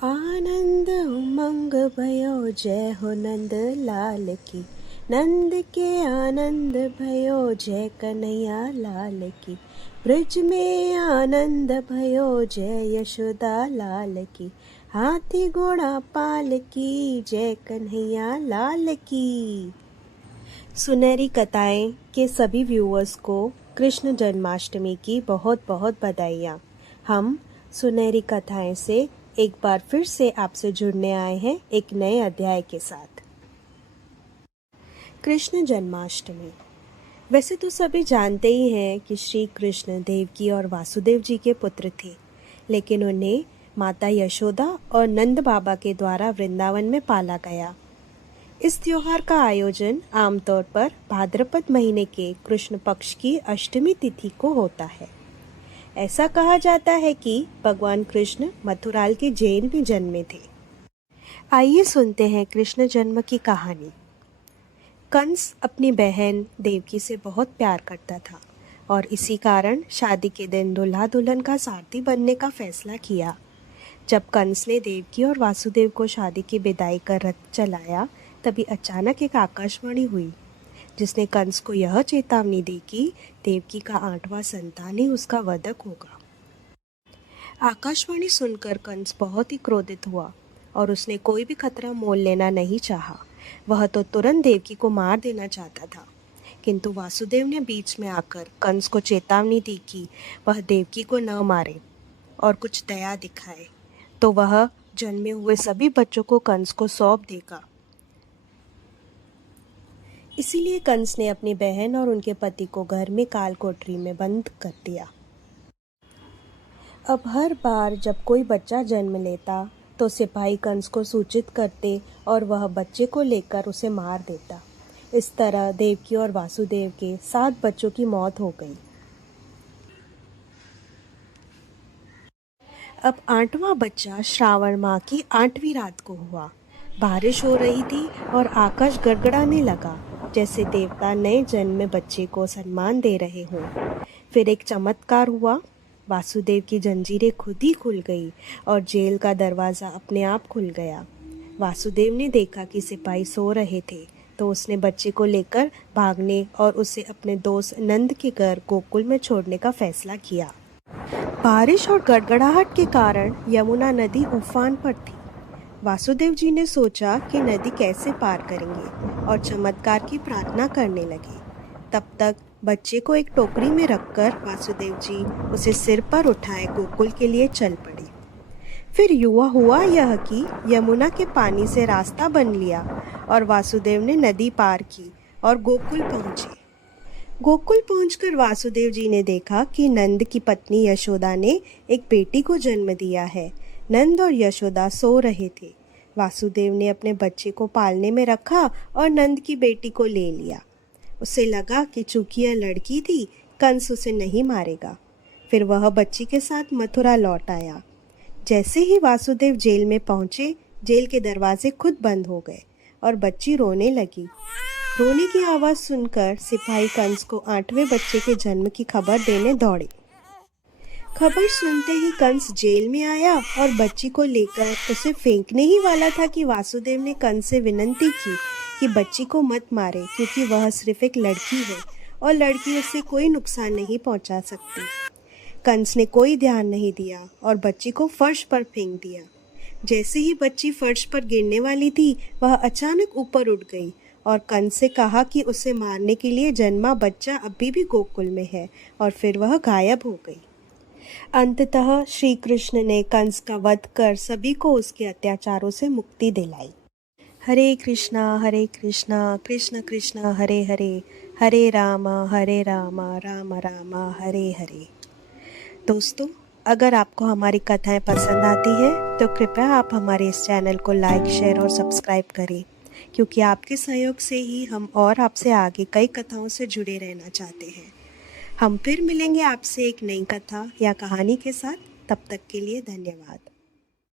आनंद उमंग भयो जय हो नंद लाल की। नंद के आनंद भयो जय कन्हैया लाल की। ब्रज में आनंद भयो जय यशोदा लाल की। हाथी घोड़ा पाल की जय कन्हैया लाल की। सुनहरी कथाएं के सभी व्यूअर्स को कृष्ण जन्माष्टमी की बहुत बहुत बधाइयाँ। हम सुनहरी कथाएं से एक बार फिर से आपसे जुड़ने आए हैं एक नए अध्याय के साथ। कृष्ण जन्माष्टमी। वैसे तो सभी जानते ही हैं कि श्री कृष्ण देवकी और वासुदेव जी के पुत्र थे, लेकिन उन्हें माता यशोदा और नंद बाबा के द्वारा वृंदावन में पाला गया। इस त्योहार का आयोजन आमतौर पर भाद्रपद महीने के कृष्ण पक्ष की अष्टमी तिथि को होता है। ऐसा कहा जाता है कि भगवान कृष्ण मथुराल के जेल में जन्मे थे। आइए सुनते हैं कृष्ण जन्म की कहानी। कंस अपनी बहन देवकी से बहुत प्यार करता था और इसी कारण शादी के दिन दूल्हा दुल्हन का सारथी बनने का फैसला किया। जब कंस ने देवकी और वासुदेव को शादी की विदाई कर रथ चलाया, तभी अचानक एक आकाशवाणी हुई जिसने कंस को यह चेतावनी दी कि देवकी का 8वां संतान ही उसका वधक होगा। आकाशवाणी सुनकर कंस बहुत ही क्रोधित हुआ और उसने कोई भी खतरा मोल लेना नहीं चाहा। वह तो तुरंत देवकी को मार देना चाहता था, किंतु वासुदेव ने बीच में आकर कंस को चेतावनी दी कि वह देवकी को न मारे और कुछ दया दिखाए तो वह जन्मे हुए सभी बच्चों को कंस को सौंप देगा। इसीलिए कंस ने अपनी बहन और उनके पति को घर में काल कोठरी में बंद कर दिया। अब हर बार जब कोई बच्चा जन्म लेता तो सिपाही कंस को सूचित करते और वह बच्चे को लेकर उसे मार देता। इस तरह देवकी और वासुदेव के 7 बच्चों की मौत हो गई। अब 8वां बच्चा श्रावण माह की 8वीं रात को हुआ। बारिश हो रही थी और आकाश गड़गड़ाने लगा, जैसे देवता नए जन्मे बच्चे को सम्मान दे रहे हों। फिर एक चमत्कार हुआ। वासुदेव की जंजीरें खुद ही खुल गई और जेल का दरवाज़ा अपने आप खुल गया। वासुदेव ने देखा कि सिपाही सो रहे थे, तो उसने बच्चे को लेकर भागने और उसे अपने दोस्त नंद के घर गोकुल में छोड़ने का फैसला किया। बारिश और गड़गड़ाहट के कारण यमुना नदी उफान पर थी। वासुदेव जी ने सोचा कि नदी कैसे पार करेंगे और चमत्कार की प्रार्थना करने लगे। तब तक बच्चे को एक टोकरी में रखकर वासुदेव जी उसे सिर पर उठाए गोकुल के लिए चल पड़े। फिर हुआ यह कि यमुना के पानी से रास्ता बन लिया और वासुदेव ने नदी पार की और गोकुल पहुँचे। गोकुल पहुंचकर वासुदेव जी ने देखा कि नंद की पत्नी यशोदा ने एक बेटी को जन्म दिया है। नंद और यशोदा सो रहे थे। वासुदेव ने अपने बच्चे को पालने में रखा और नंद की बेटी को ले लिया। उसे लगा कि चूंकि यह लड़की थी, कंस उसे नहीं मारेगा। फिर वह बच्ची के साथ मथुरा लौट आया। जैसे ही वासुदेव जेल में पहुंचे, जेल के दरवाजे खुद बंद हो गए और बच्ची रोने लगी। रोने की आवाज़ सुनकर सिपाही कंस को 8वें बच्चे के जन्म की खबर देने दौड़े। खबर सुनते ही कंस जेल में आया और बच्ची को लेकर उसे फेंकने ही वाला था कि वासुदेव ने कंस से विनती की कि बच्ची को मत मारे, क्योंकि वह सिर्फ एक लड़की है और लड़की उससे कोई नुकसान नहीं पहुंचा सकती। कंस ने कोई ध्यान नहीं दिया और बच्ची को फर्श पर फेंक दिया। जैसे ही बच्ची फर्श पर गिरने वाली थी, वह अचानक ऊपर उठ गई और कंस से कहा कि उसे मारने के लिए जन्मा बच्चा अभी भी गोकुल में है, और फिर वह गायब हो गई। अंततः श्री कृष्ण ने कंस का वध कर सभी को उसके अत्याचारों से मुक्ति दिलाई। हरे कृष्णा कृष्ण कृष्ण हरे हरे, हरे राम राम राम हरे हरे। दोस्तों, अगर आपको हमारी कथाएं पसंद आती हैं तो कृपया आप हमारे इस चैनल को लाइक, शेयर और सब्सक्राइब करें, क्योंकि आपके सहयोग से ही हम और आपसे आगे कई कथाओं से जुड़े रहना चाहते हैं। हम फिर मिलेंगे आपसे एक नई कथा या कहानी के साथ। तब तक के लिए धन्यवाद।